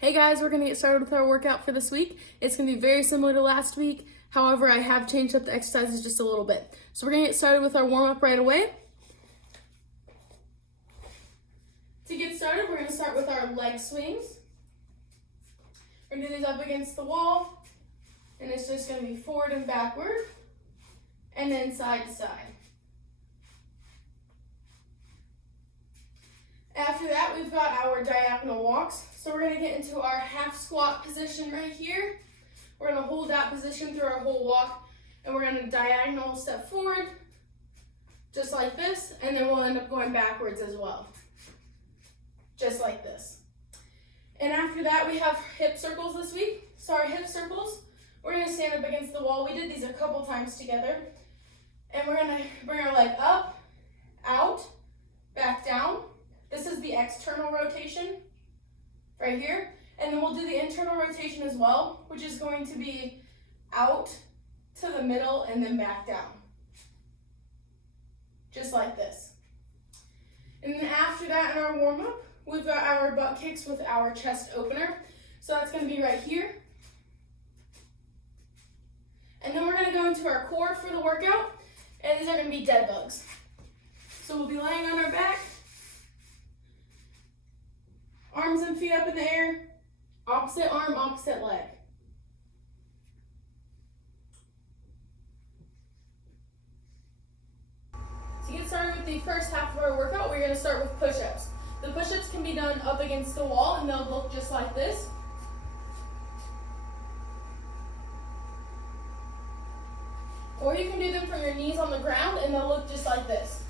Hey guys, we're going to get started with our workout for this week. It's going to be very similar to last week. However, I have changed up the exercises just a little bit. So we're going to get started with our warm-up right away. To get started, we're going to start with our leg swings. We're going to do these up against the wall, and it's just going to be forward and backward, and then side to side. After that, we've got our diagonal walks. So we're going to get into our half squat position right here. We're going to hold that position through our whole walk, and we're going to diagonal step forward, just like this, and then we'll end up going backwards as well, just like this. And after that, we have hip circles this week. So our hip circles, we're going to stand up against the wall. We did these a couple times together. And we're going to bring our leg up, out, back down. This is the external rotation right here. And then we'll do the internal rotation as well, which is going to be out to the middle and then back down. Just like this. And then after that in our warm-up, we've got our butt kicks with our chest opener. So that's going to be right here. And then we're going to go into our core for the workout. And these are going to be dead bugs. So we'll be laying on our back. Arms and feet up in the air, opposite arm, opposite leg. To get started with the first half of our workout, we're going to start with push-ups. The push-ups can be done up against the wall, and they'll look just like this. Or you can do them from your knees on the ground, and they'll look just like this.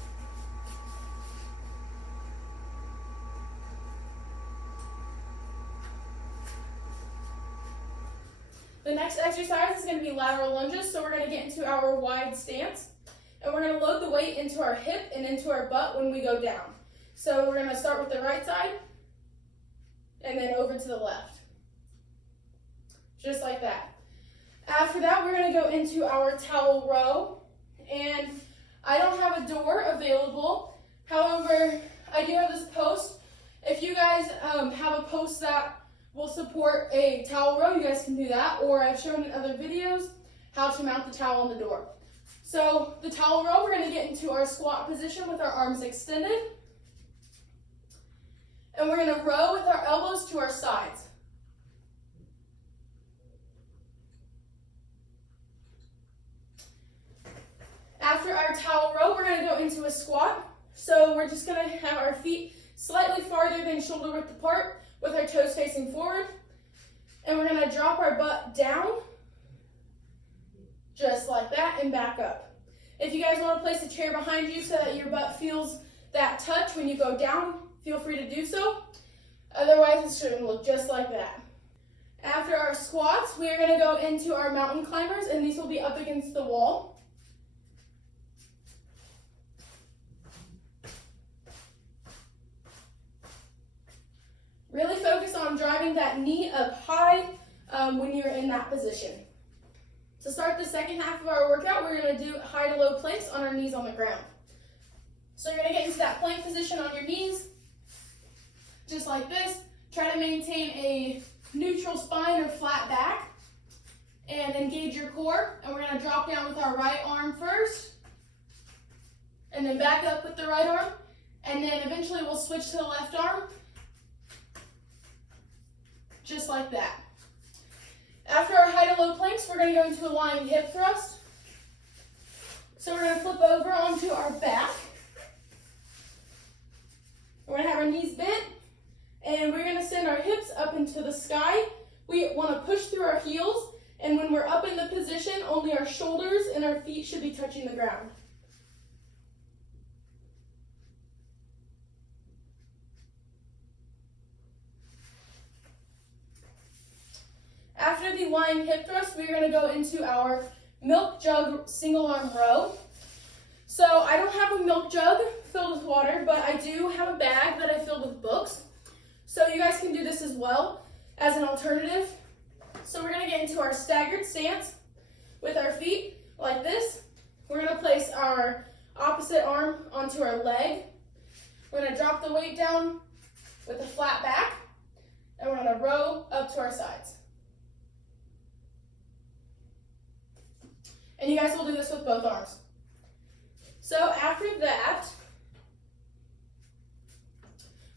The next exercise is going to be lateral lunges, so we're going to get into our wide stance, and we're going to load the weight into our hip and into our butt when we go down. So we're going to start with the right side, and then over to the left, just like that. After that, we're going to go into our towel row, and I don't have a door available. However, I do have this post. If you guys have a post that will support a towel row, you guys can do that, or I've shown in other videos how to mount the towel on the door. So the towel row, we're going to get into our squat position with our arms extended, and we're going to row with our elbows to our sides. After our towel row, we're going to go into a squat. So we're just going to have our feet slightly farther than shoulder width apart, with our toes facing forward, and we're going to drop our butt down, just like that, and back up. If you guys want to place a chair behind you so that your butt feels that touch when you go down, feel free to do so. Otherwise, it's going to look just like that. After our squats, we are going to go into our mountain climbers, and these will be up against the wall. Really focus on driving that knee up high when you're in that position. To start the second half of our workout, we're going to do high to low planks on our knees on the ground. So you're going to get into that plank position on your knees, just like this. Try to maintain a neutral spine or flat back, and engage your core. And we're going to drop down with our right arm first, and then back up with the right arm, and then eventually we'll switch to the left arm, just like that. After our high to low planks, we're going to go into a lying hip thrust. So we're going to flip over onto our back. We're going to have our knees bent, and we're going to send our hips up into the sky. We want to push through our heels, and when we're up in the position, only our shoulders and our feet should be touching the ground. After the lying hip thrust, we're going to go into our milk jug single arm row. So I don't have a milk jug filled with water, but I do have a bag that I filled with books. So you guys can do this as well as an alternative. So we're going to get into our staggered stance with our feet like this. We're going to place our opposite arm onto our leg. We're going to drop the weight down with a flat back, and we're gonna row up to our sides. And you guys will do this with both arms. So after that,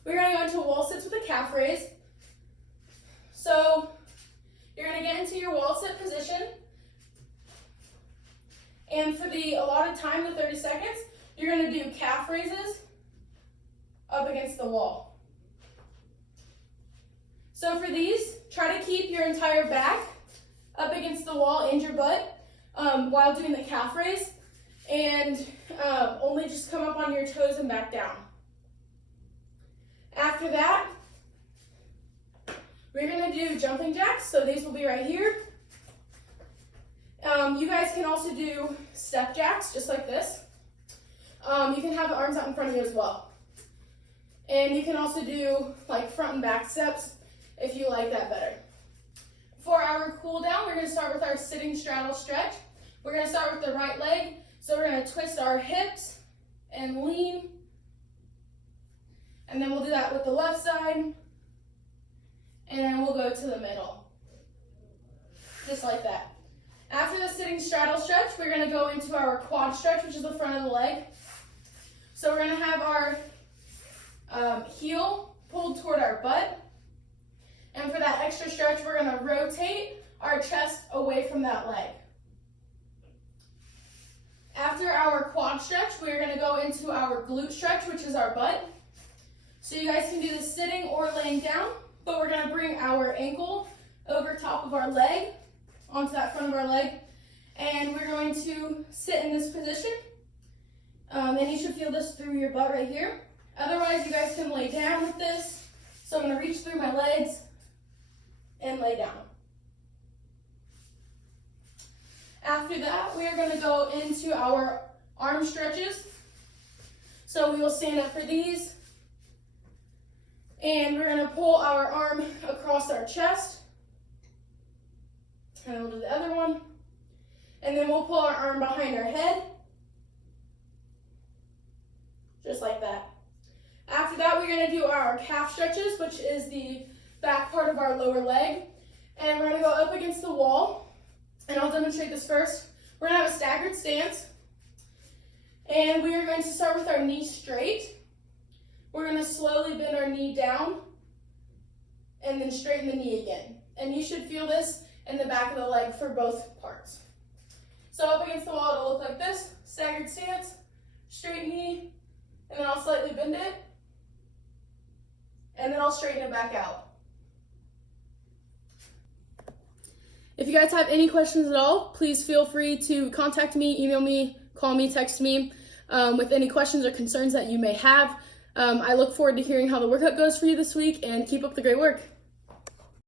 we're gonna go into wall sits with a calf raise. So you're gonna get into your wall sit position. And for the allotted time, the 30 seconds, you're gonna do calf raises up against the wall. So for these, try to keep your entire back up against the wall and your butt while doing the calf raise, and only just come up on your toes and back down. After that, we're gonna do jumping jacks, so these will be right here. You guys can also do step jacks, just like this. You can have the arms out in front of you as well. And you can also do like front and back steps if you like that better. For our cool down, we're gonna start with our sitting straddle stretch. We're gonna start with the right leg. So we're gonna twist our hips and lean. And then we'll do that with the left side. And then we'll go to the middle. Just like that. After the sitting straddle stretch, we're gonna go into our quad stretch, which is the front of the leg. So we're gonna have our heel pulled toward our butt. And for that extra stretch, we're gonna rotate our chest away from that leg. After our quad stretch, we're gonna go into our glute stretch, which is our butt. So you guys can do this sitting or laying down, but we're gonna bring our ankle over top of our leg, onto that front of our leg, and we're going to sit in this position. And you should feel this through your butt right here. Otherwise, you guys can lay down with this. So I'm gonna reach through my legs and lay down. After that, we are gonna go into our arm stretches. So we will stand up for these. And we're gonna pull our arm across our chest. And then we'll do the other one. And then we'll pull our arm behind our head. Just like that. After that, we're gonna do our calf stretches, which is the back part of our lower leg. And we're gonna go up against the wall. And I'll demonstrate this first. We're gonna have a staggered stance. And we are going to start with our knee straight. We're gonna slowly bend our knee down and then straighten the knee again. And you should feel this in the back of the leg for both parts. So up against the wall, it'll look like this, staggered stance, straight knee, and then I'll slightly bend it, and then I'll straighten it back out. If you guys have any questions at all, please feel free to contact me, email me, call me, text me with any questions or concerns that you may have. I look forward to hearing how the workout goes for you this week, and keep up the great work.